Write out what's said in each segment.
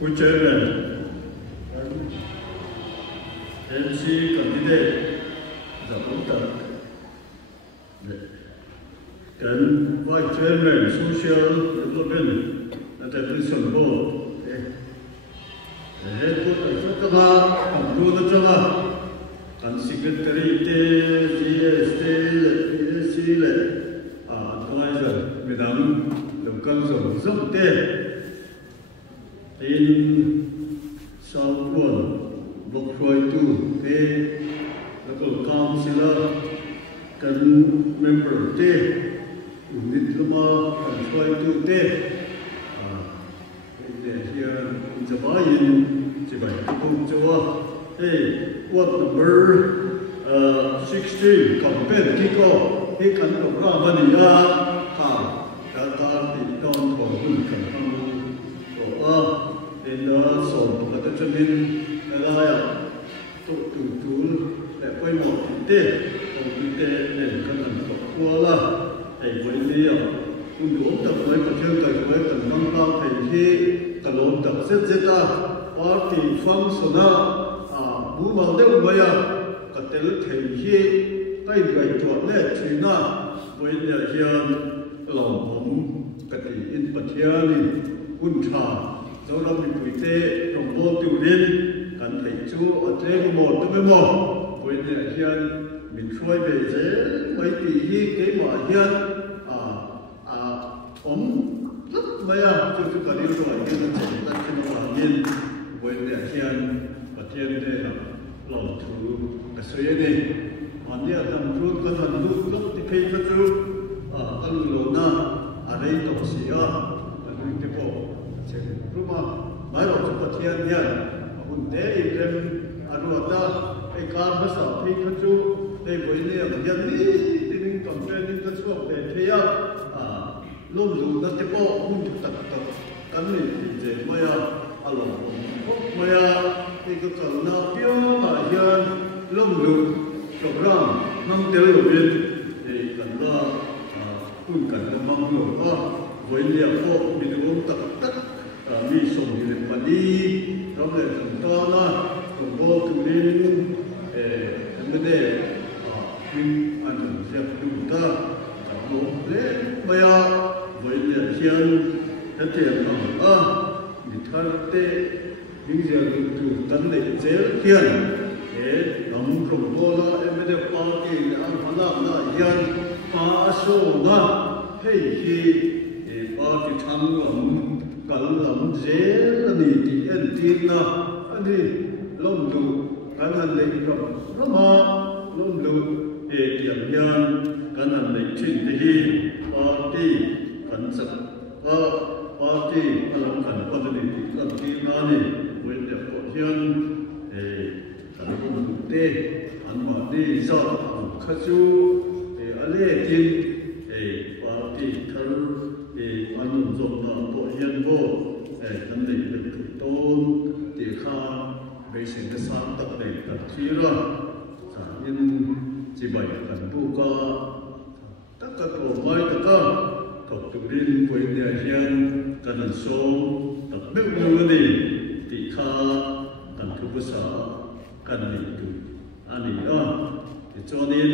Quý chairman, MC candidate, giám đốc Can Vice Chairman, Social Development, Attention Board, Headquarters of Kama, Computer Java, and Secretary GST, Advisor, Madam, the Council, Zomte, in Southward, Block 2, local councillor, can member day, diploma, can try to day. Here in Japan, hey, what number 16 campaign kiko, he can go Ramania, Tata, the town for whom can come. In so, but the Jamin, Alaya, to the point of the day. And Kuala, a William, who looked up like a filter with a number of he, the Lord of Zeta, party functional, Buma Delwaya, Catel he, I write to a letter, when they're here, long, Cati in Patiani, Unta, Zona Bipite, from both to win, and take two or take more to be more, when they're here. Mình phơi về dễ mấy tỷ cái mà hiện rất mấy cho chúng ta đi rồi nhưng mà chỉ là cái mà hiện với để hiện và hiện đây là lòng thứ cái suy này mà nếu thằng rút cái thằng rút lúc thì phải cái rút cái lỗ na ở đây tổng sĩ cái cái bộ chỉ rút mà mấy loại chúng ta hiện hiện hôm nay em ăn vào cái cam nó sập thì cái rút đây với này là dân đi thì mình còn chơi những cái số để thấy luôn luôn nó tiếp bộ không chịu tập cái này thì dễ mới alo mới thì cái cần nào biểu mà dân luôn luôn program mang tới rồi thì cần là cũng cần là mong rồi với nhiều bộ mình cũng tập tất mi sống như là đi đó là chúng ta là cũng vô từ đến vấn đề nhưng anh sẽ chúng ta một lễ bây giờ với nhà thiên đã tiền để thân tệ những giờ từ tấn để chế thiên để đóng rồng cô là em mới được bao kỳ anh phải làm là dân phá số na hay khi để bao kỳ thăng làm dễ là thì anh tin na anh đi lông đủ cái này lấy rồng mà lông đủ để điểm nhân cái này lấy chuyện gì party cần sắp party làm cần quan điểm cần tin này với đẹp của nhân để cần công tế anh mà đi ra khách du để anh lấy tin để party thở để anh dùng làm của nhân vô để anh lấy được tôn để khai về sự cái sáng tạo này cần chi ra nhưng chỉ bảy cần tu ca tất cả tổ máy tất cả thuộc tự nhiên với nhà hiện cần số tập biết như thế thì kha cần thứ bớt sợ cần gì từ anh ấy đó thì cho nên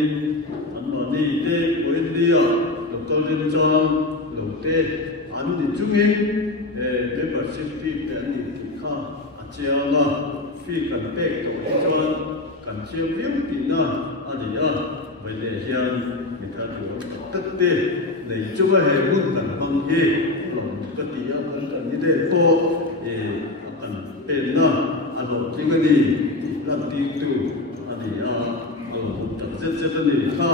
anh nói đi thế với đi lúc tôi lên cho lúc thế anh đi chung in để bớt sinh phi cái gì thì kha chia là phi cần bé tổ cho cần chia viết thì na anh ấy với để hiện người ta được tất tê để chúng ta hệ muốn cần bằng gì cái gì cần cần như thế to cần bên na anh nói cái gì làm tiếng từ anh ấy tập rất rất là khá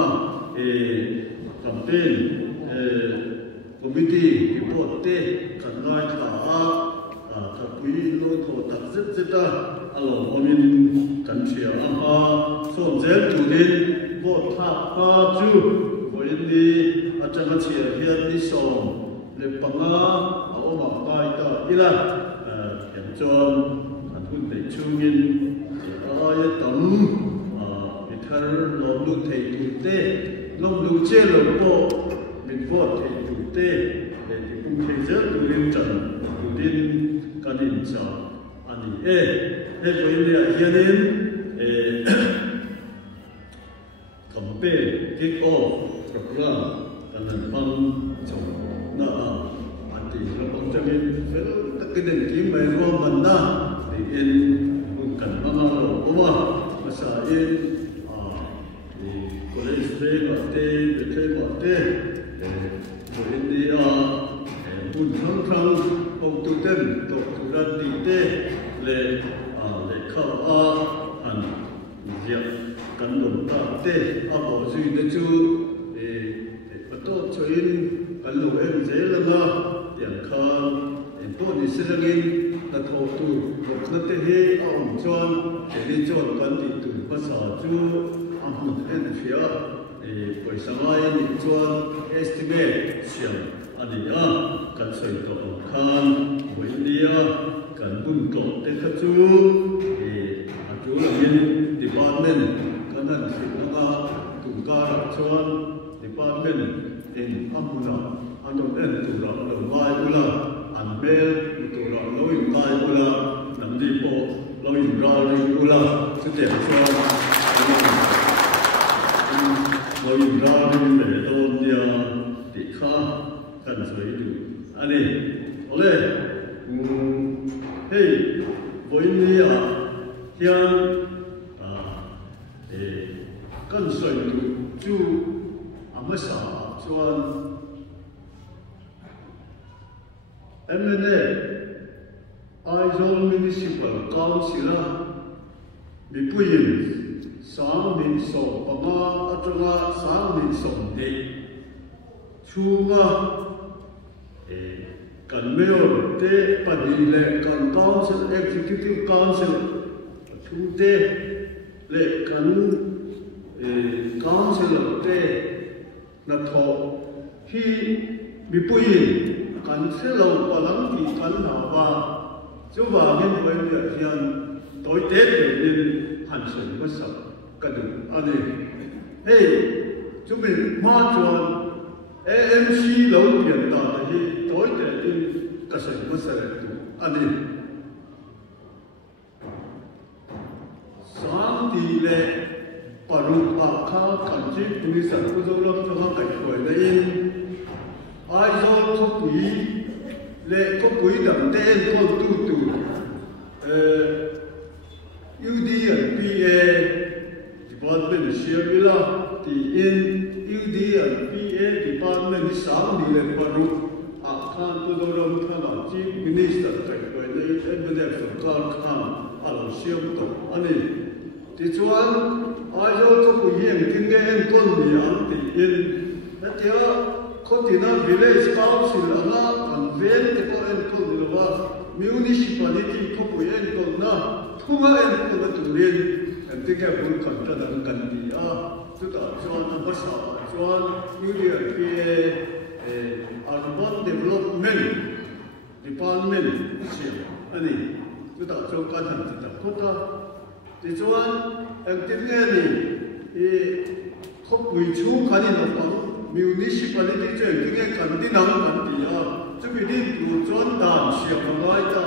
campaign committee report tê cần nói thà thật quý lối thổ tập rất rất là anh mình cần chia son dễ chủ đến vô tháp chú với đi chẳng hạn chia hiện đi sòng để bằng mà bài ta đi là hiện cho anh hun để chú min ai tấm bị thar lồng lu thầy chủ tế lồng lu chia lồng bộ mình vô thầy chủ tế để cùng thầy rất từ liên trần từ liên cái gì sa ani he poindia hianin campaign kick off program tanan pang chong na anti lo pang jamin fel takiden ki mai ro man na in kan mama ro oma masa in college day bate bete bate poindia un thang ông tu ten to tu ra ti te le kha an dia kan lom ta te a bo zui de chu to choin kan lo em je la na tiang kha en to ni selangin na tho tu ko na te he om chuan te ni chuan kan ti tu pa sa chu am hu en fia paisa ngai ni chuan estimate siam ani kan soi to khan India kan bun to te kha chu a chu yin department kan han si na tu ka chuan department in amuna anon en tu ra lo mai ula an bel tu ra lo in mai ula nam di po lo in ra ri ula chu te chuan lo in ra ri le don dia ti kha kan soi tu ani ole hey India hian kan soi tu chu amasa chuan MNA Aizawl Municipal Council mi puyin sang min so panga atanga sang min so de chunga kan mayor te panile kan council executive council thu te le kan council te na tho hi mi puyin kan selo palang ti kan na wa chu wa min wen ya hian toi te ni han sen ma sa ka du ani hey chu min ma chuan AMC lo pian ta hi toi te tin ka sen ma sa tu ani sang ti le paru pa kha kan chi tu sa ku zo lo to ha kai khoi le in ai zo tu pi le ko pui dam te ko tu UDPA department siamila ti in UDPA department sang ni le paru akhan tu do ram thana chief minister kai ko le MNF ka khan alo siam to ani ti chuan ai zo tu pu yen kin ge en kon ni ang ti in na tia Kotina village council anga convent ko en kon ni wa municipality ko pu en kon na thuma en kon tu len en ti ke bul kan ta dan kan ni tu ta chuan na ba sa chuan UDPA urban development department siam ani tu ta chuan kan han ti ta ko ta ti chuan en ti nge ni ko pui chu kan ni na pa municipality chen ti nge kan ti nang kan ti chu mi din tu chuan dan siam ngai ta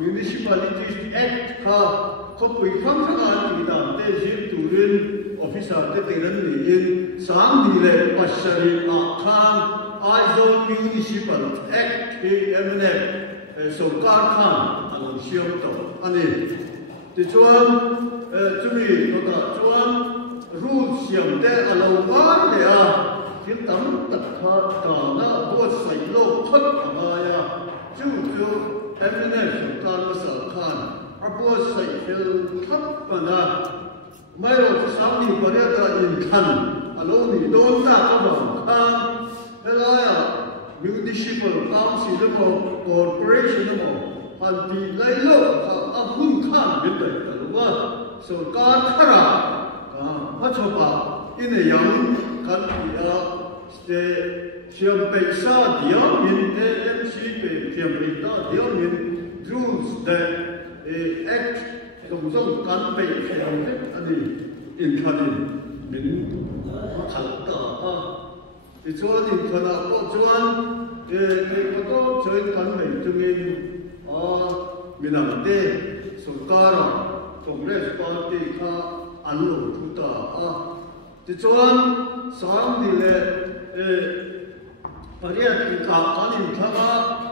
municipality act ka ko pui kham thang an ti dan te jin tu rin officer te te ran ni in sang di le pasari khan Aizawl municipal act MNF so ka khan an siam to ani ti chuan chu mi to ta chuan rules siam te alo war le kin tam tak kha ka na bo sai lo thot ma ya chu MNF ka ma sa khan abo sai fel thot pa na mai ro sang ni pa ya ta in khan alo ni don ta ka ba khan la ya municipal council mo corporation mo han ti lai lo ka abun khan bin da wa so ka thara ka ha chopa in a young kan ya ste siam pe sa dia min AMC pe siam pe da dia min rules that act dong dong kan pe siam pe ani in khanin min thal ta ti chuan in khana ko chuan ko to join kan mai tungin nằm tê số ca rồi Congress Party kha ăn lẩu thu ta thì chọn sáng thì lệ bây giờ thì cả anh em thằng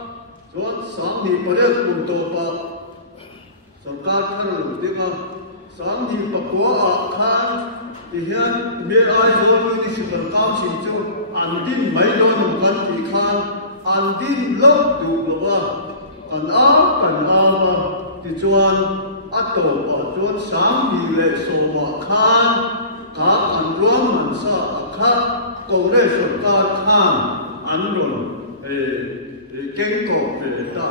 chọn sáng thì bây giờ cùng tổ ba số ca khăn lẩu tiếng sáng thì bà có khăn thì hiện bây ai rồi thì sự cần cao xin cho ăn tin mấy đôi một con thì khăn ăn tin lâu đủ rồi còn mà thì chọn tổ chọn sáng thì lệ số mà khăn cả ăn ruộng ăn sa khác còn đây số ca khăn ăn rồi kinh cổ về ta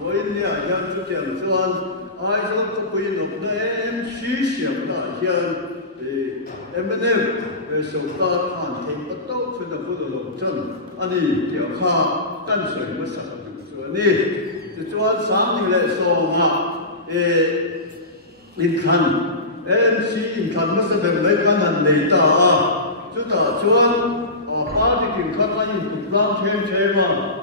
với nhà dân cho tiền chọn ai cho tôi quy định là em suy xét là hiện em bên em về số ca khăn thì bắt đầu phải được phụ thuộc chân anh đi tiểu kha căn sợi mới sạch được rồi đi thì chọn sáng thì lệ số mà in khăn em si in khăn mất sẽ lấy khăn hành lấy ta chúng ta chọn ba thì kiểm khăn anh in làm thêm mà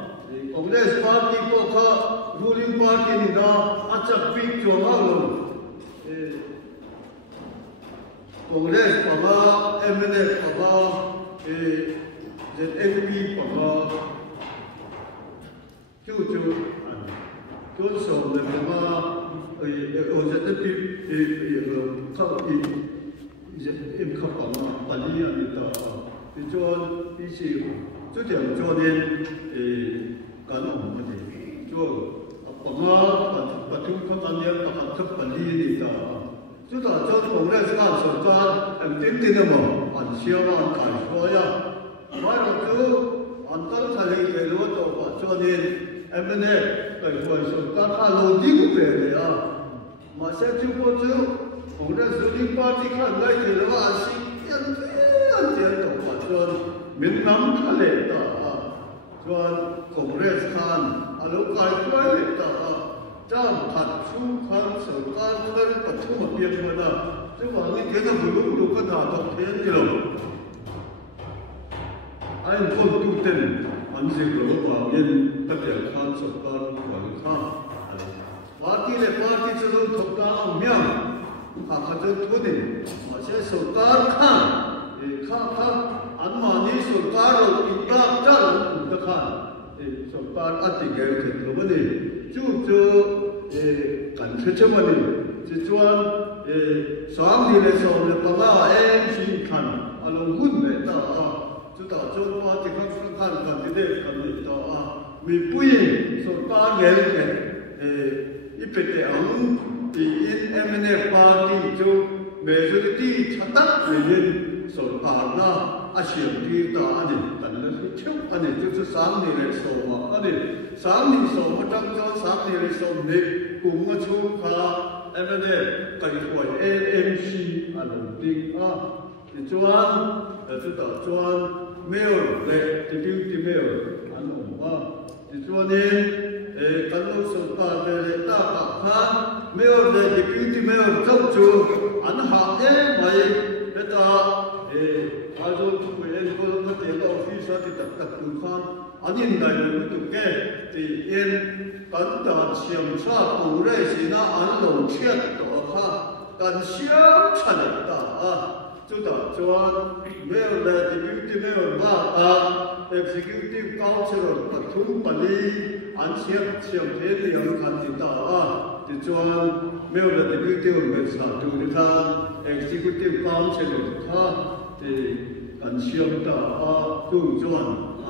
Congress Party có khá ruling party này đó anh chắc biết cho nó luôn Congress bảo MNF bảo ZMP bảo chú số này mà ZMP em không bảo mà đi anh ta thì cho đi xíu chú điểm cho nên cái nó không có gì cho bằng bắt chúng con anh em bắt chấp bản đi đi ta chúng ta cho công nghệ sản xuất ra em tin là mà anh siêu anh cải xoay à mai là chú anh ta thay đổi cái lối tổ và cho nên em này cái phần sản xuất khá lâu đi cũng về đấy mà sẽ chú có chú công nghệ sử dụng party khác ngay thì nó anh xin anh tiền tổ và cho miền Nam khá lệ ta cho Congress Khan, alo cái quay lại ta, trang thật chú khăn sở can khăn bật chú một biệt mà na, chứ mà cái thế nào vừa lúc đủ cái nào tập thế gì đâu, anh không tu tin, anh chỉ có bảo nhân tất cả Khan sở can quản Khan, party này party cho nó thuộc ta ông miang, hàng hàng chân thua đi, mà sẽ sở can Khan, Khan anh mà ní sở can rồi thì ta chắc Khan số ban ăn thì cái chuyện của mình đi chú cảnh thiết cho mình đi chỉ chọn sáng thì là sáng là bằng em xin khăn anh hôn mẹ ta chú ta chọn qua thì các khăn thì để khăn đi ta mình bui số ban nghe cái ít bề ông thì MNF party chú majority chắc tắt mình số ban na Asian thì ta anh là trước anh chú sáng thì lại số mà anh sáng thì số mà trong cho sáng thì lại số này cùng một chú khá em đây cái gọi AMC anh định thì chuan chúng ta chuan mail để deputy mail anh thì chuan nên cái lúc số ba để ta bảo ha mail để deputy mail trong chú anh học mày để ta 아주 그의 그런 것들과 오피스한테 딱딱 그한 아닌 날을 두게 이엔 간다 시험사 공래시나 안로 취했다 간 시험 차냈다 주다 좋아 매일날 디뷰티 매일마다 엑시큐티브 카운슬로 같은 빨리 안 시험 대대형 간다 좋아 매일날 디뷰티브 매사 두리타 엑시큐티브 카운슬로 가 안 시험다 긍정한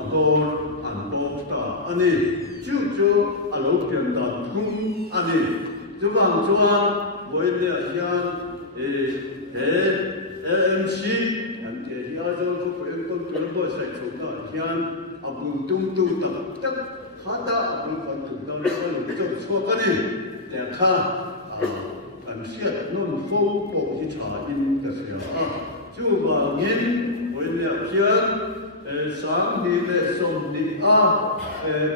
안 뽑다 아니 쭉쭉 알로편다 군 아니 주방 좋아 뭐에 대한 MC 한테 야전 그건 돌고 있었다 그냥 아붕뚱뚱 딱 하다 아붕뚱 좀 수업하니 내가 안시야 넌 포기 차인 것이야 주방인 원래편 상리의 somnia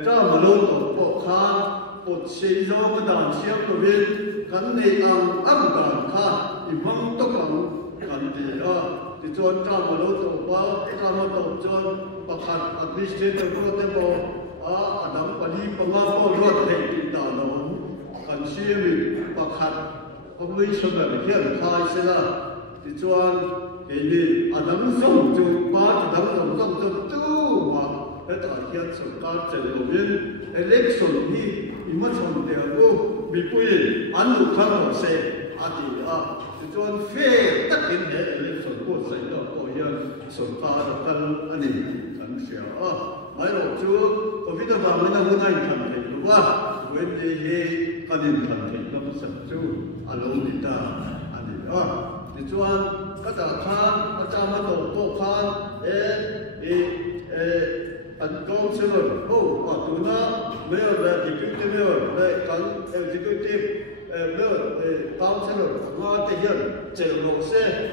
자물로 복하 복시조의 당시역을 간내양 암간카 이망떡강 간대야 디존 자물로 도바 자물로 존 박한 administrator 때뭐 아담 빨리 방아포 로테 있다노 thật ông ấy sống ở cái hiện khai sẽ là thì cho cái gì đấng sống chung ba thì đấng sống chung tu mà để tạo hiện sự ta trở về bên election hi mất sống để cô bị quỳ ăn được khăn rồi sẽ thì thì cho phê tất cả những election của xảy ra của hiện sống ta được khăn anh ấy khăn sẽ mấy lúc trước ở phía đông mình đang nói khăn thì đúng không when they hear kanin thằng nó sập chú alo đi ta anh đi thì chuan các ta khan các ta mà tổ khan anh công sự tụi nó bây giờ về executive về cán executive bây giờ council mà thể hiện chế độ xe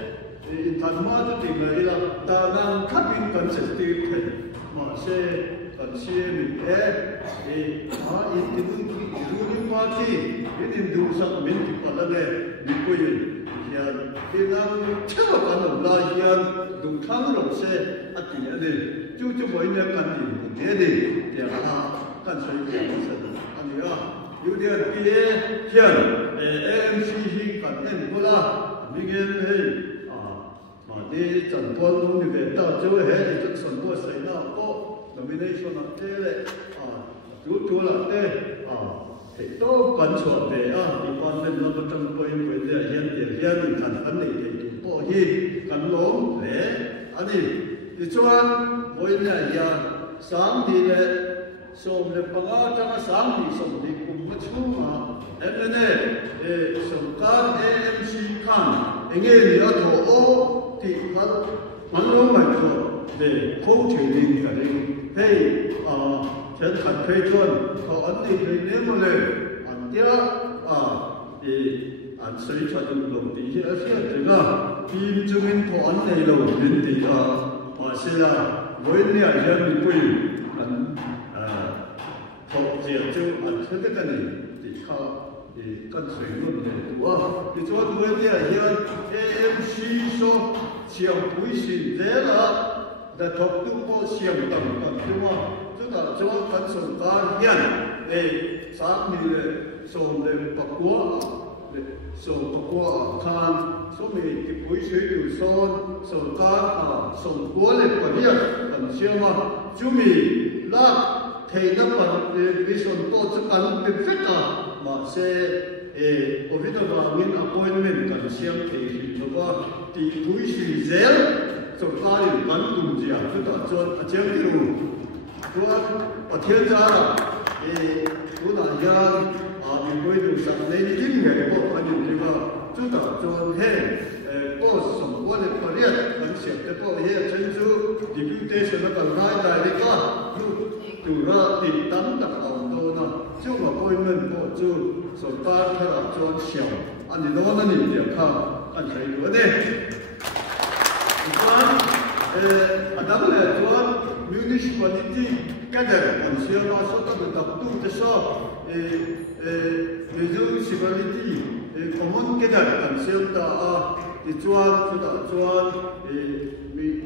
thành mà tôi tìm lại là ta đang khắc in constitutive mà xe còn xe mình thì ruling party ini dulu sang minti pada le dikuyi yang kita coba kalau lah yang dukang lok se hati ada cucu banyak kan di jadi dia kan saya biasa ani dia dia yang AMC kan pula begin di contoh ni kita coba itu contoh saya nak nomination tele chủ là thế thì tôi cần chuẩn để đi quan đến nó trong tôi với để hiện mình thành vấn đề thì tôi hi cần lốm để anh thì cho với này giờ sáng thì để sớm để bằng trong sáng thì sớm đi cùng một chút mà em này sớm các MC kan anh ấy thì ở thổ thì hắn lốm mà thổ để không chịu đình cả đình hey chân thật phê chuẩn có ấn định với nếu mà này anh tiếc thì anh sẽ cho được đồng tí sẽ thì là phim chứng minh có ấn này đầu đến thì mà sẽ là với nhà dân bị quỳ anh học diện chứ anh sẽ cái này thì khá thì cần sử dụng để thì cho với nhà dân AMC số chiều cuối xin thế là đã thuộc tu bộ siêu tầm đúng không? Chúng ta cho các sông ta hiện sáng như sông bạc quá sông bạc quá khan sông mình cái buổi chiều từ sông ta sông quá lên còn hiện còn siêu mà chúng mình là thầy đã còn cái sông to chắc chắnเป็นphết mà sẽ ở phía đông vào những appointment còn siêu thì nó có thì buổi chiều dễ trong ta thì bắn cùng gì chúng ta cho chiếm cái đủ chúng ở thiên gia chúng ta giờ mình quay được sản lấy những ngày có quan điểm gì mà chúng ta cho hết có sống qua được có liệt vẫn sẽ tiếp tục hết chân chú thì kinh tế sẽ nó cần hai đại đi cả từ ra thì tắm đặc ông đâu nè chứ mà coi mình có chú sống ta thay đổi cho xẻo anh thì nó nhìn được không anh thấy được đấy Adam là tuan municipality kader manusia masuk ke dalam tu desa municipality common kader manusia ta tuan sudah tuan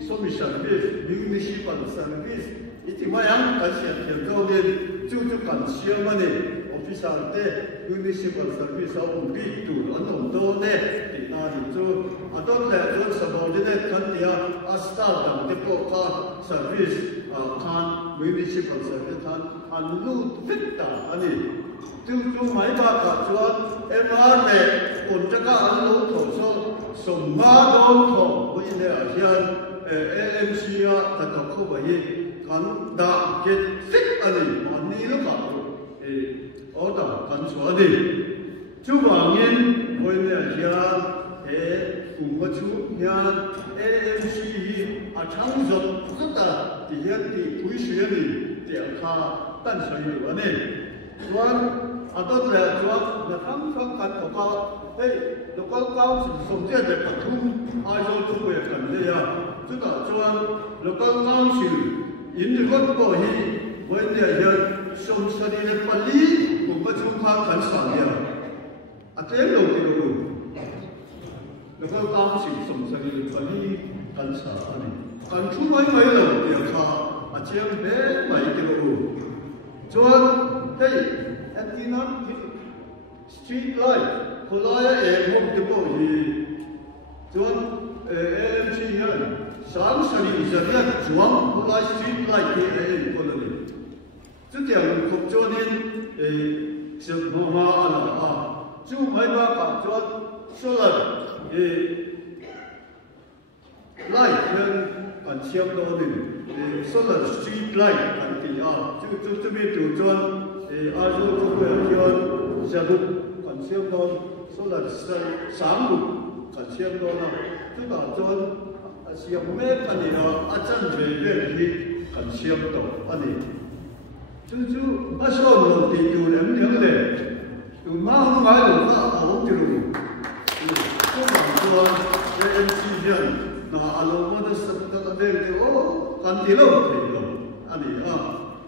service municipal service itu macam kasih yang kau dia cuci manusia mana officer te municipal service au bitu anom do de tinari tu adon le tu subordinate kan dia asta dan depo ka service kan municipal service kan anu fitta ani tu mai ba ka chuan MR le kon taka anu tho so somma don tho bui le hian AMC ya ta ka ko bai kan da get fit ani mani lo ka order kan so đi chú hoàng nhân với nhà nhà cùng có chú nhà AMC thắng rộng rất là thì hiện thì quý sĩ thì tiểu kha tân sở hữu anh em còn tôi là cho là thắng thắng cạnh của con hey nó có cao sống trên để phát thu ai cho chú về cần đây chú ta cho nó có cao sự in được có hi với nhà nhà sống sa đi lên Bali cũng có chung khang khẩn sản nhiều thế đầu tiên nó có cao sự sống sa đi lên Bali khẩn sản này còn chú mấy lần điều tra chiếm mấy điều cho hey anh đi nói street lightคนร้ายพวกที่บอกที่จนAMC เนี่ยสามสิบจะเนี่ยจวงคนร้าย street light ที่คนละนี่จุดเดียวกับจวนนี้จะมาอะไรจู่ไม่มากับจวนsolar light เนี่ยกันเชื่อมต่อหนึ่งsolar street light กันที่จู่มีตัวจวนอายุทุกเดือนจะดูกันเชื่อมต่อsolar สามลูกกันเชื่อมต่อนะจุดต่อจวนเชื่อมเมื่อกันนี่อาจารย์เรียนที่กันเชื่อมต่ออันนี้จู่มาสอนเราที่ดูแล้วเนี่ยเลยดูมาหงายหรือว่าเอาที่รู้จุดต่อจวนAMC เนี่ยนะอารมณ์มันสักตั้งแต่โอ้กันที่เราที่เราอันนี้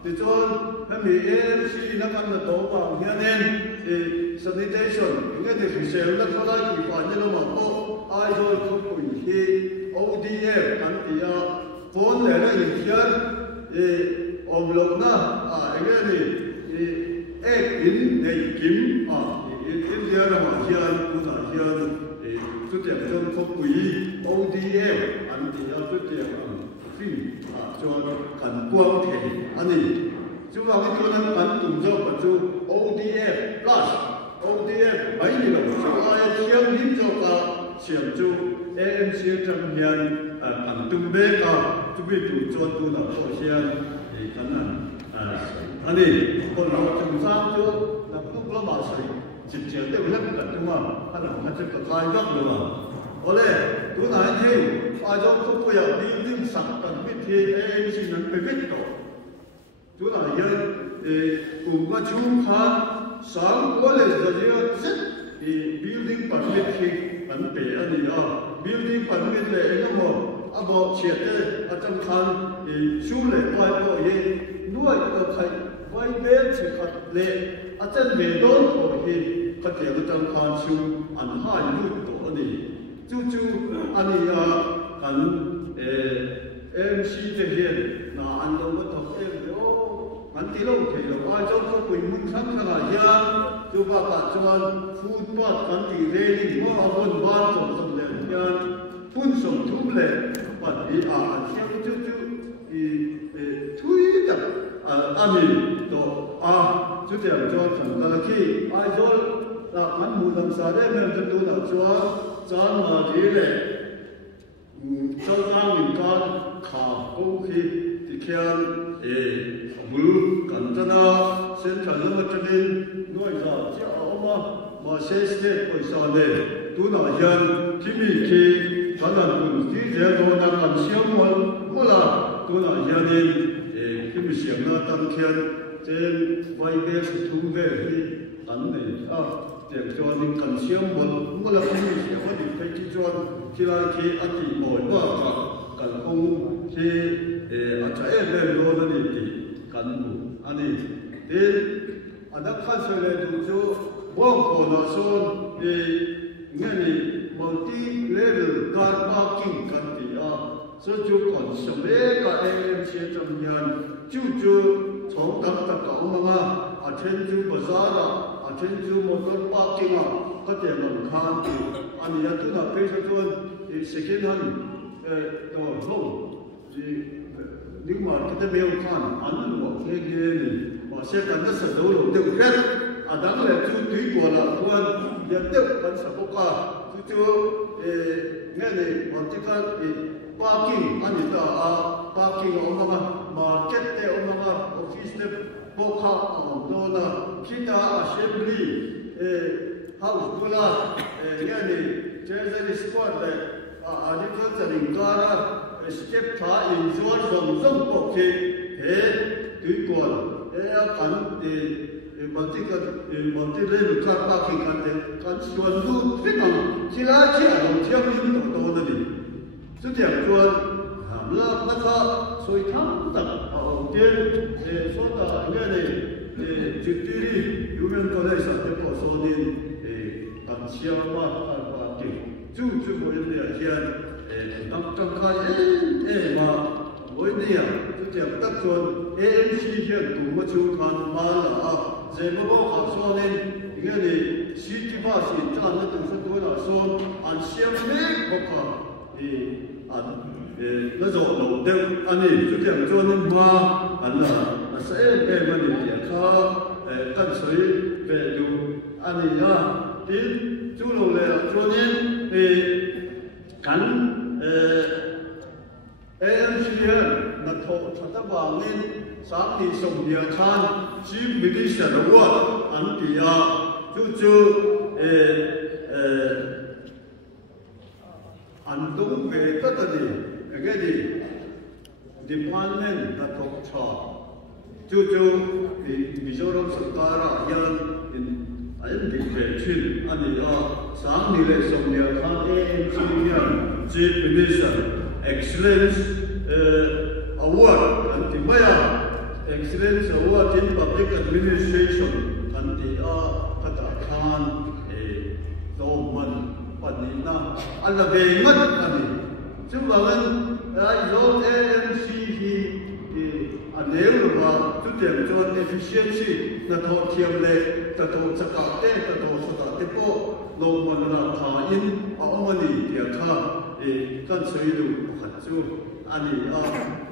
ที่จวนถ้ามีAMC นักการเมืองตัวบางเนี่ยsanitation เนี่ยที่ฟิเซลนักการเมืองที่ผ่านเนี่ยเราบอกไอ้โดยคนผู้หญิง ODF กันที่คนเลยนะอย่างเช่นอมลงนะอย่างนี้อินในกิมอินเดียเรามาเช่นคุณอาเช่นจุดเด่นจนคนผู้หญิง ODF อันที่จุดเด่นฟิล์มจนกันกว้างเท่อันนี้จุดว่าที่ตัวนั้นกันตุ่มเจ้าปัจจุ ODF plus ODF ไม่มีหรอกจุดอะไรเชื่อมนิ้มเจ้าก็เชื่อมจุดAMC จำเนียนกันตุ่มเบก้าจุดวิจุจนตัวนั้นก็เชื่อมกันนั้นอันนี้คนเราจำสร้างจุดนับทุกละมาใส่จิตเจริญเรื่องกันจังว่าอันนั้นมันจะกระจายยักษ์เลยว่าโอ้เลยตัวไหนที่อาจจะทุกอย่างดีดิ้งสักกันวิธี AMC นั้นไปวิจารณ์ตัวไหนยังกลุ่มประชุมขันสามคนเลยจะเรียกเสร็จbuilding permit ที่อันเป็นอันนี้building permit เลยนะโมบอกเชียร์อาจารย์ขันชูเลยไปบอกยังด้วยก็ใครไว้เบสเช็คเลยอาจารย์เบโดนบอกยังก็เดี๋ยวอาจารย์ขันชูอันห้ายุดตัวนี้จู่ๆอันนี้กันMC จะเรียนนะอันเราก็ทำอันที่เราเห็นเราอาจจะก็คุยมุ่งทั้งขนาดยาจุบะจวนฟูดบอดกันที่เรื่องมั่วเอาบนบ้านส่งสำเร็จยาพุ่นส่งทุบเลยปัจจุบันเชื่อมจู่ทุยจับอันนี้ตัวจุดเดียวจวนถึงตะลักที่ไอ้จวนหลักมันมูลสารได้เมื่อจะดูหลักจวนจานมาดีเลยเจ้าตั้งอยู่กันขาโอเคที่เขียนมือกันจะน่าเส้นทางนั้นจะเป็นน้อยจากที่เอามาเสียสเตปไปสอนเลยตัวไหนยันที่มีที่ขนาดคุณที่เจ้าตัวนั้นกันเสียงมันเมื่อละตัวไหนยันที่มีเสียงนั้นตั้งเขียนเจนไว้เบสทุ่งเบสที่ตั้งเลยเจ้าตัวนี้กันเสียงมันเมื่อละที่มีเสียงมันอยู่ที่จวนที่เราที่อธิบายว่ากันคงที่อาจจะเรื่องโลนั่นเองกันดูอันนี้อันนั้นขั้นสุดเลยดูจู่บอกคนละส่วนเงี้ยนี่มัลติเลเวลการพาร์กิ้งกันที่ส่วนจู่คนสมัยกับAMCจำยันจู่ๆช่องตั้งตะการมาอาเช่นจู่บาซาร์อาเช่นจู่มอเตอร์พาร์กิ้งก็จะลงคันที่อันนี้ยันตุนับเป็นส่วนsecond hand ตัวลงนี่มาคิดไม่เอาขันอันนั้นว่าเรื่องนี้ว่าเชื่อกันจะสะดวกเดี๋ยวแค่อันนั้นแหละจู่ดีกว่าละเพราะว่ายันเดียวกันสับกะจู่เนี่ยนี่วันที่กันพาร์กิ้งอันนี้ต่อพาร์กิ้งออกมามาร์เก็ตเตออกมาออฟฟิศเนี่ยพวกเขาโน่นคิดว่าเชฟลีเฮาส์กุลาเนี่ยนี่เจอจะสปอร์ตเลยอาจจะจะริงการสเก็ตท่าอินชวนส่งปกติดูก่อนกันบางทีเรื่องการพาร์กิ้งกันชวนดูที่นั่นที่ละที่เราเที่ยวนี่ตัวนั่นเองสุดท้ายชวนทำแล้วนะคะสวยทั้งตั้งเดี๋ยวส่วนต่างเนี่ยจุดที่ยูเมนตัวได้สักแต่พอส่วนนี้ตั้งเชื่อว่าการพาร์กิ้งจู่ๆวันนี้เขียนตั้งใครมาวันนี้จุดตั้งส่วนAMC เขียนตัวมาชูกันมาละเจ้าบอกว่าส่วนนี้เงี้ยสิ สิจานนั้นถึงสักตัวน่ะส่วนอันเสียงเล็กบอกว่าอันแล้วจะเราเด็กอันนี้จุดอย่างจวนนั้นมาอันน่ะเสียงมันเนี่ยข้ากันสวยไปดูอันนี้นะที่จุดเราเลยจวนนั้นกันAMC นักโทษทัตบางนี้สามที่ส่งเดียทานชีวิตมิเชลว่าอันที่จู่อันตรงเวทตัดดีก็ดี Department นักโทษชาจู่มิโซรัมสังกัดยังอันที่เป็นชิ้นอันนี้สามที่เลยส่งเดียทาน AMC ยังชีวิตมิเชลExcellence Award anti maya Excellence Award in Public Administration anti kata khan doman panina ala bengat ani chubangan zon AMC hi aneu ba tutem zon efficiency na tho thiam le ta tho chaka te ta tho sata te po doman na tha in amani ya kha kan soilu chu ani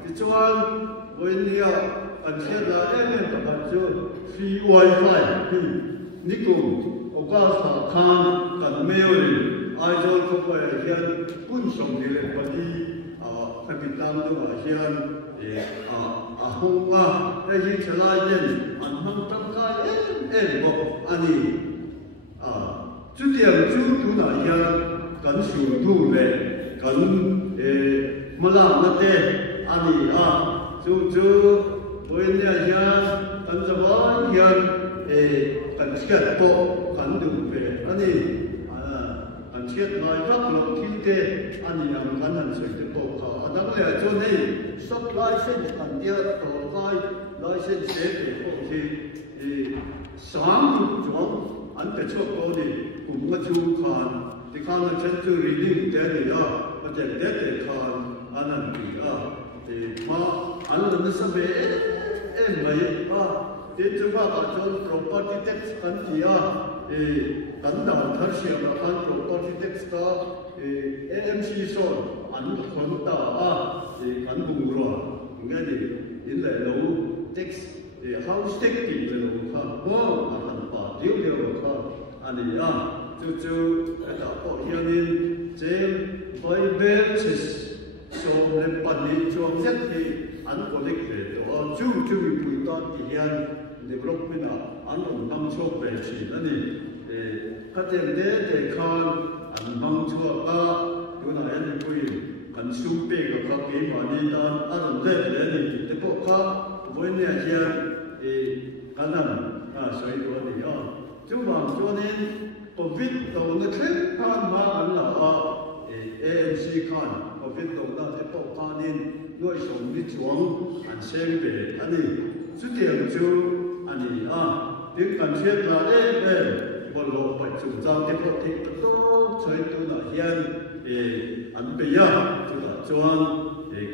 ti chuan voinia an thela em ta chu free wifi nikum oka sa khan kan meori aizol ko pa hian pun som ni le pani kapitam do hian a honga hi chala yen an hang tam ka em bo ani chu tiam chu tu na hian kan su tu le kan malam nate ani chu voinia hian kan jawan hian kan thiat to kan du ve ani kan thiat nai vak lo thinte ani am kan han soi te to kha adang le chu nei stock license kan dia to kai license se te ko hi sam tu jong an te chok ko ni kum ma chu khan ti khan na chen chu reading te niแต่เด็กๆเขาอันนั้นดีมาอันนั้นสมัยไม่เดี๋ยวจะว่าการ property tax กันที่กันดาวทัศน์การ property tax ก็ AMC ส่วนอันคนตากันบุญรัวงั้นอินเลยเรา tax house tax ที่เราข้าวว่าอันป่าเดียวข้าวอันนี้จู่ๆแต่พอเฮียนินเจมVibrations so le pani chuang set hi an connect le to chu pui ta ti hian development an nam chok pe chi ani ka te khan an bang chua ka tu na an pui kan su pe ka ke ma ni ta an le ni te po ka voinia hian kanan soi do ni chu bang chu ni covid to na the khan ma an la AMC ข้านพอเป็นตรงนั้นที่ปกการนี้ด้วยสมนิจวงอันเช่นเดียอันนี้สุดที่เราจูอันนี้ดึงกันเชื่อมาบนโลกปัจจุบันที่พอทิ้งตัวใช้ตัวหน้าเฮียนอันเปียจุดจวน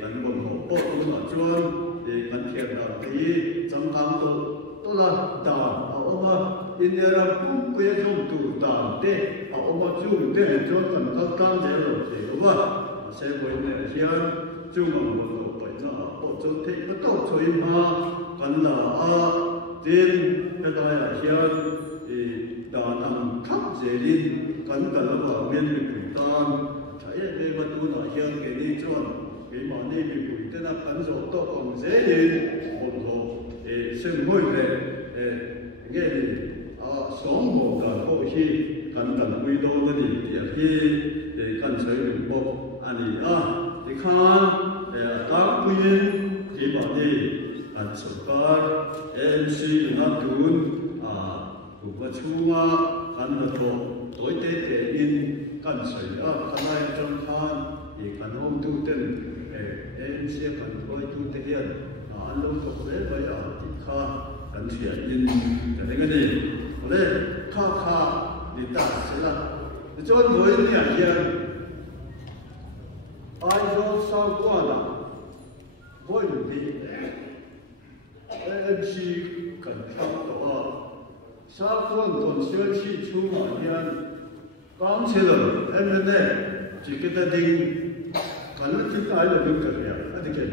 กันบนโลกปกตัวหน้าจวนกันเทียนดาวที่จังกังตัวละดาวเอามาอินเดียเราปุ๊บก็ยังชมตัวดาวเด้เอามาจูเด้จวนกันก็กางเจริญว่าเสวยเนี่ยเฮียจุ่มมันก็ไปนะโอ้จุดที่ก็ต้องช่วยมากันละดินก็ได้เฮียดานังทับเจริญกันละว่าเมียนมีปุ๋ยตามใช้ในวัตถุน่ะเฮียแกนี่จวนมีมานี่มีปุ๋ยแต่นักกันโจโตของเจริญโอ้โหเส้นห้อยเลยเงี้ยสองโมงก็ที่กันไม่โดนนี่อย่างที่กันใช้หนึ่งบอกอันนี้ที่ข้าตาคุยที่บ้านนี้อันสุดท้ายMC นักทุนอุปชัวกันมาโตโดยเตะอินกันใช้ขณะจังคันกันห้องดูเต็นMC กันคอยดูเตียนอันลงตกเลยไปที่ข้ากันเสียอินแต่ในกันนี้เลยข้าดิตาเสร็จแล้วจนวันนี้ยังไอ้เราสาวกว่านะวันนี้ AMC กันทำตัว sa con siêu chi chu mà hiện con siêu rồi em này chỉ cái ta đi còn nó chỉ cái là được cái gì à cái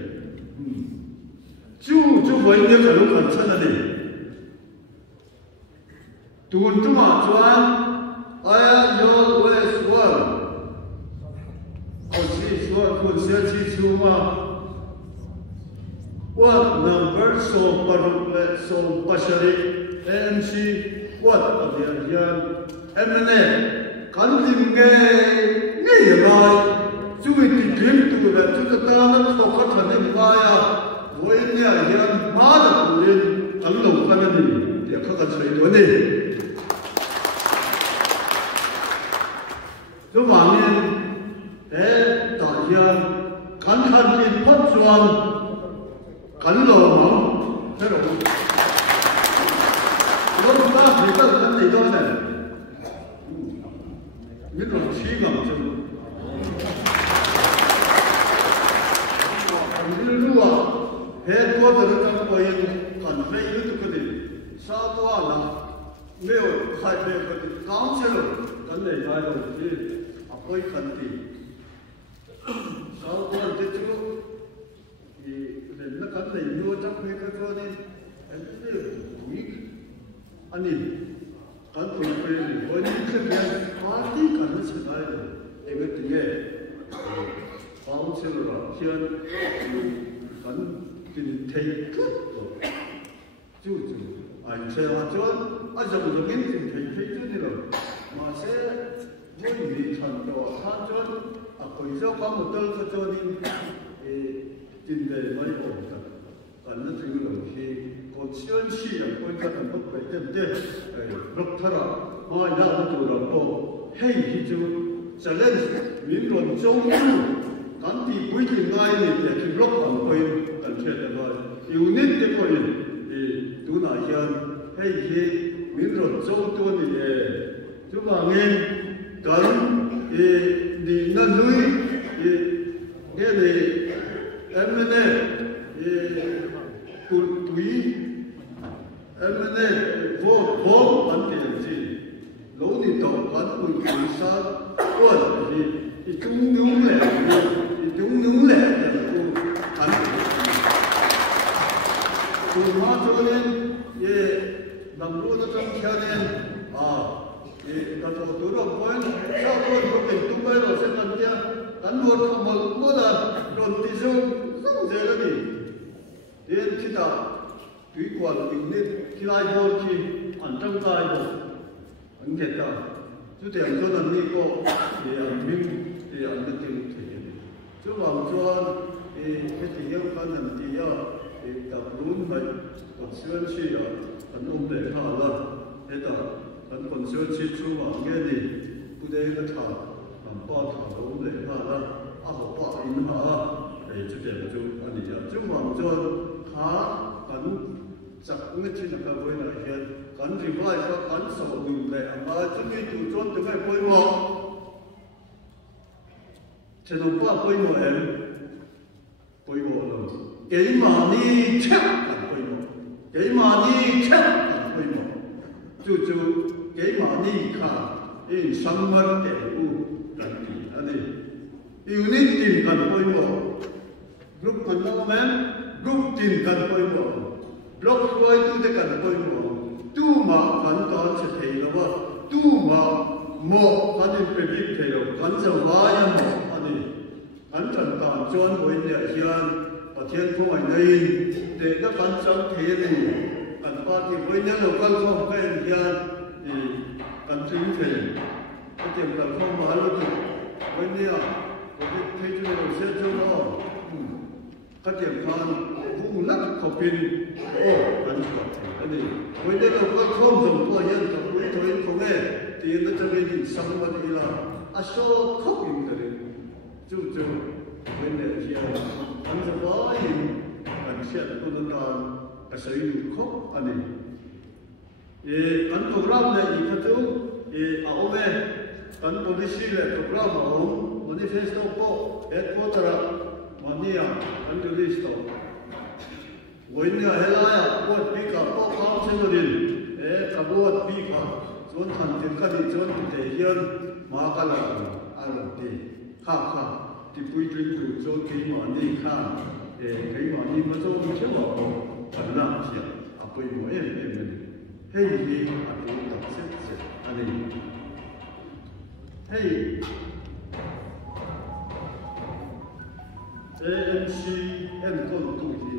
chú với những cái lúc còn chân là gì tuần tu mà chuan ai yo west world con si con siêu chi chu mà what number so parule so pasari MC what of the yan emne kan lim nge bai chu mi ti lim tu la chu ta na ko ka thane ba ya voi ne yan ma da tu len an lo ka na ni ya ka chai do ne chu ma men ta yan kan han tin pat chuan kan lo ma thế rồi lúc ta thì có vấn đề đó này những đồng chí mà chúng như lúc à hết qua từ trong quầy còn mấy thứ cái gì sao qua là nếu khai về cái cáo chế rồi vấn đề này rồi thì quay cần thì sao qua thì chú thì nó cần phải mua trong cái chỗ này anh ấy quý anh ấy cần phải với những cái việc party cần sẽ phải để cái gì bao nhiêu là hiện cần tìm thấy chú anh sẽ nói cho anh sẽ muốn tìm thấy chú đi rồi mà sẽ với những thành tựu tham cho bây giờ có một tờ cái chỗ này tìm thấy mấy ổn thật còn nó chỉ là khi còn chuyên sĩ ở bên các thành phố phải tìm thấy lúc thara mà đã được tụi nó có hay thì chú sẽ lên miền Nam châu Âu kan ti pui ti ngai ni te ki block ang koi kan che ta ba unit te koi tu na hian hei hi min ro chou tu ni chu ba nge kan ni na nui nge ni emne tu tui emne vo an ti ji lo ni to kan pui sa ko ni chung đúng lệ chúng đúng lệ là anh cùng hóa cho nên ye nằm luôn trong kia nên cái chỗ tôi đâu có sao tôi không thể tung bay rồi sẽ làm kia anh muốn không muốn muốn là rồi thì sao không dễ là gì đến khi ta tùy quan định nên khi ai vô khi anh trong tay rồi anh biết ta chú tiền cho nên đi cô thì anh biết thì anh biết tiền thì chú bảo cho thì cái gì yêu con làm gì đó thì tập luôn vậy còn xuyên chi đó anh ôm để thả là thế đó anh còn xuyên chi chú bảo nghe đi cứ để cái thả anh bao thả ôm để thả là học bao in hả để chú tiền chú anh đi chú bảo cho thả anh chắc nghe chuyện là cái này hiện anh chỉ phải có anh sầu dùng để mà chú đi tụ chôn từ cái quê mỏ cho nên qua quê mỏ em quê mỏ rồi cái mà đi chết là quê mỏ cái mà đi chết là quê mỏ chú cái mà đi khá in sáng mất cái u làm gì anh ấy yêu nên tìm cần quê mỏ lúc cần đâu men lúc tìm cần quê mỏ lúc quay tu để cần quê mỏ tu mà cần đón sẽ thấy là what tu mà một cái gì phải biết thấy rồi cầnจะว่ายังหมดอันนี้อันจันทร์จวนวันเนี่ยเฮียนประเทศพวกไอ้นี่เด็กก็กันจังเทนี่กันปาที่วันเนี่ยเรากันเข้าไปเฮียนกันถึงเทก็เตรียมกันเข้ามาแล้วที่วันเนี่ยวันที่เทจุเราเสียจุเราก็เตรียมกันผู้นักเขาเป็นโอ้กันจังอันนี้วันนี้เราก็เข้าส่งก็ยังกับผู้ที่เห็นของแม่ที่นั่นจะเป็นสังวัตอีลาอาโชเข้าอินเตอร์จู่วันนี้เฮียอันจะว่าอินกันเสียตัวนั้นก็ใช้ดูเข้าอันนี้กันโปรแกรมเนี่ยอีกตัวเอาไว้กันโพลิซีเลยโปรแกรมเอาวันนี้เฟซบุ๊กก็เอ็ดโพสต์ละวันนี้กันดูลิสต์วันนี้เฮล่าพูดพิการก็ความเชื่อดิน กระโดดปีกจนทันถึงกันจนเทียนมากันแล้วอารมณ์ดีข้าที่ปุยจุนจุจนขี้หมอนี่ข้าขี้หมอนี่มาโซ่เชื่อว่ากันน่าเชื่ออาปุยหมอมันให้ยีอาปุยตัดเสร็จอันนี้ให้AMCM ก็ตู้ที่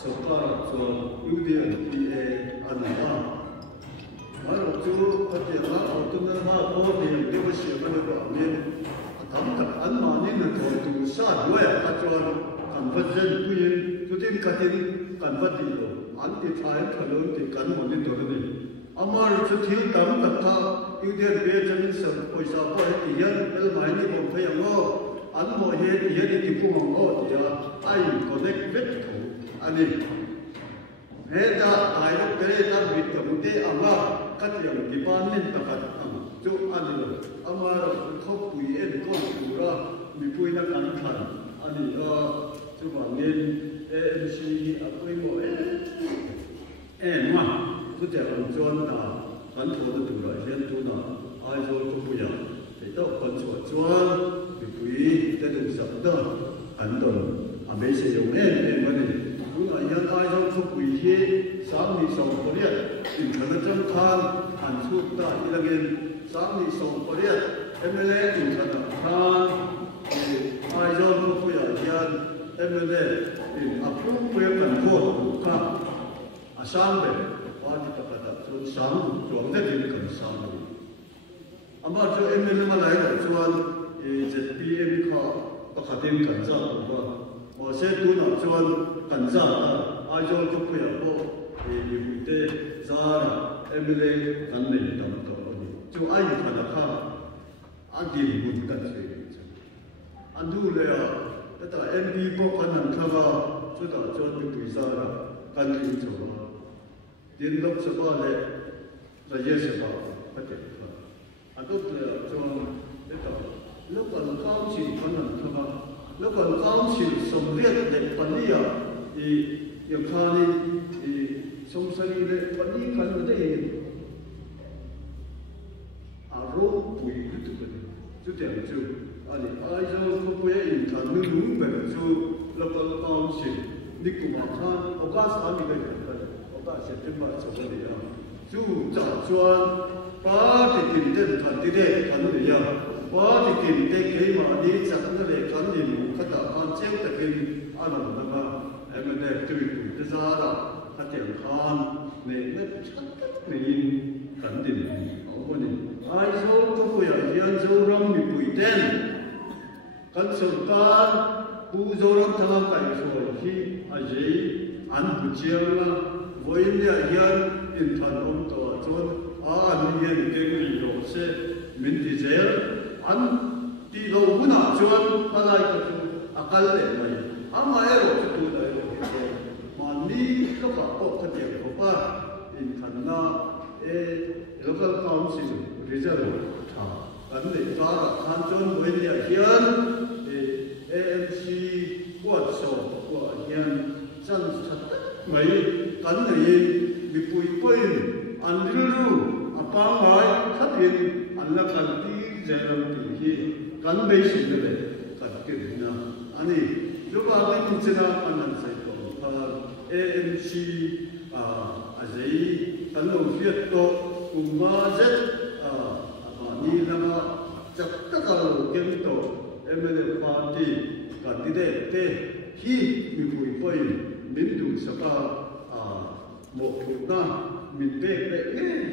สปาร์ส่วน UDNPA อันนั้นมาเราจูพัฒนาเอาตัวนั้นมาโอ้เดี๋ยวเดี๋ยวเสียกันเลยว่าเนี่ยทำกับอันมานี่มันตัวตัวซาด้วยอาจารย์กันวัดเจนผู้ยินจุดที่กันกันวัดดีโลอันที่ท้ายถนนที่กันหมดนี่ตัวนี้อามาจุดที่ทำกับท่าUDNPA จะมีสัมปทานว่าที่ยันเอลหมายนี่ผมพยายามว่าอันโมเหตุยันที่ผู้มองว่าที่ไอ้คนเล็กเวทเขาอันนี้เหตุไอ้ลูกเตะตัดวิทย์กับเตะอามากัดยังกี่ปานนี่ตะกัดจุดอันนี้อามาเขาปุยก็คือว่ามีปุยนักการขันอันนี้จุดวันนี้AMC อาปุยโมมาทุกอย่างจวนตา很多的土了，现在呢，爱做都不一样，这都很做专，就不以这种什么的，很多没些用么的，如果人爱做出不一些，上你上不了，你可能正看看出的一个人上你上不了，MLA 你可能看，爱做出不一样，MLA 不要很多，看，上边。sang chuang thế thì cần sang rồi, amma cho em nên mà lại là chuan ZPM kha pakhatin kan za ba, mà sẽ tu nào chuan kan za ai cho chụp cái bộ thì te za em nên kan nên tam to ni, cho ai khá là khá, anh đi buồn kan thế, anh du le à, cái MP bộ kan ăn khá va, cho ta cho cái tuổi za kan đi cho điện lực sẽ có lẽ là dễ sẽ có phát triển hơn. Anh tốt là cho cái đó lúc còn cao chỉ có nằm thôi mà lúc còn cao chỉ sống liệt để quản lý thì nhiều khi thì sống sinh để quản lý cái vấn đề rốt bụi cái thứ này chú tiền chú anh ai cho không có gì thằng nó đúng về chú lúc còn cao chỉ đi cùng học han học các sản phẩm này大些对吧？做的呀，就早专把的顶的团队的团队呀，把的顶的给嘛你讲的嘞，团队木看到按照的跟按照那个，们的对对的啥啦，他点看那你肯定，我问你，爱说不会呀，人说让你不一定，跟手干不做让他们改说去，这按不接了。为了让印度人多做，你人经历有些问题在，地路不拿做，本来就阿卡勒来，买了就多来了，你都把国家的国家印度local council result 但你查了，看中为了让AMC 过手过让政策没。กันเลยมีปุยปุยอันรู้ป้าหมายถ้าเป็นอันละกันที่เจริญที่กันไม่สิ่งเลยกันเกิดนะอันนี้รูปแบบนี้จะน่าอันนั้นใส่ตัวAMCอะไรกันลงเฟียดตัวกุมมาเจ็ดนี่ละมาจับตะการเก็บตัวMLA ปาร์ตี้กันที่เด็กที่มีปุยปุยมินดูสภาพหมกถูกนะมิเบก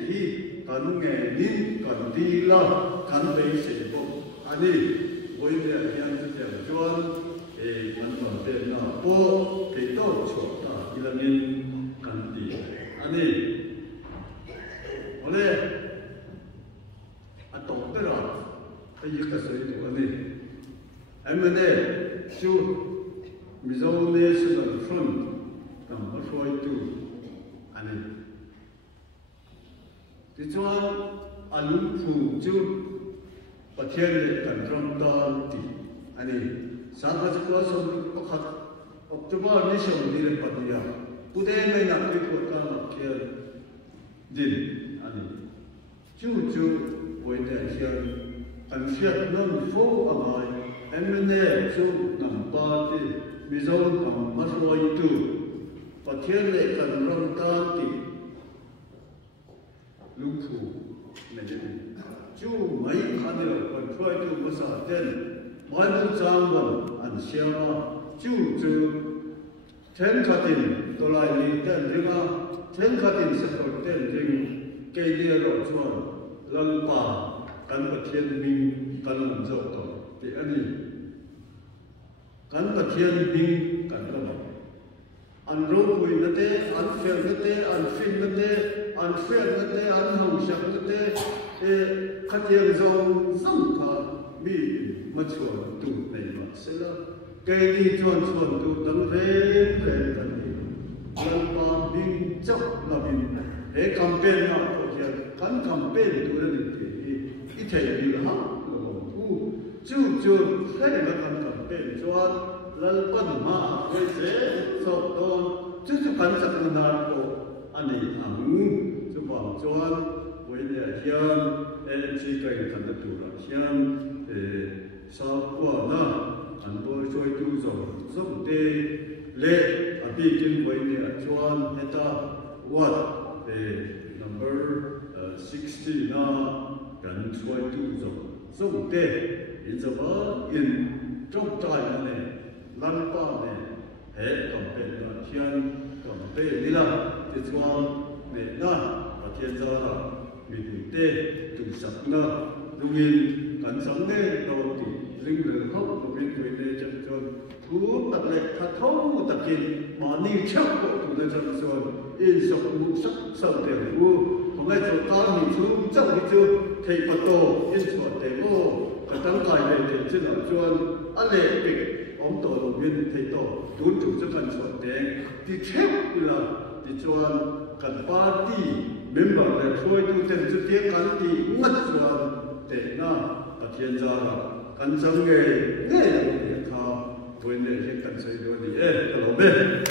ฮีกันเงินกันดีละกันไปเสียบอันนี้วันนี้ยังจะจวนมันต่อเติมนะโอ้ที่โตชัวร์อีหลังนี้กันดีอันนี้วันนี้อันต่อไปละไปยึดกระสุนตัวนี้MLA ชูมิโซเนชั่นแนลฟรอนต์ทำมาช่วยดูอันนี้ที่ชวนอันผู้จูประเทศกันตรงตอนที่อันนี้สามารถจะสมประคับ October ni siya dire patuya. Pude may nakikot ka makiyan din ani. Chu pwede siya ang siya ng fo amay emene chu ng pati mizon ang masroy tu patiyan le kan ramtan ti lutu medin chu may kanila kan try to masa ten mai bu changwan an siya chu ten katin tolai ni ten ringa ten katin sa ten ring kay dia ro chuan lang pa kan pathian bing kan lam zo to ti ani kan pathian bing kan lam an ro pui na te an fel na te an fin na te an fel na te an hong sak na te e khathian zong sam kha mi ma chuan tu nei ma sela kay ni chuan tu dang ve kan ni lang pa bing chok la bin e campaign ma ko kan campaign tu na ni ít thể bị hấp u chú cái này là cần cần bên cho lần bắt mà với thế sau đó chú cần sắp đến nào đó anh ấy chú bảo cho với lại hiện em chỉ cái thằng đó tu là hiện sau qua đó anh tôi chơi tu rồi giống thế lệ à bị kinh với lại cho anh ta what number 60 na gần xuôi tu rồi sống tê in giờ vợ in trong trại này lăn qua này hệ cầm bể là thiên cầm bể đi là thì cho này na và thiên gia là mình tê tu sạch na đúng in cảnh sống này đầu thì linh lực hấp của mình tuổi này chân chân thú tập lệ thật thấu tập kinh mà ni chấp của tụi nó chân xuân in sọc mũ sắc sầu tiền vua không ai cho ta mình xuống chấp đi chưa thầy Phật tổ yên chuột thầy vô cả tăng cài về thầy trên làm chuan anh lệ bịch ông tổ đồng viên thầy tổ tuấn chủ cho cần chuột đen thì chép là thì chuan cần ba tỷ member là thôi tu chân chút tiếng cắn thì mất chuan để na và thiên gia cần sống nghề nghề là việc thao với nghề cần xây đôi đi ê là bên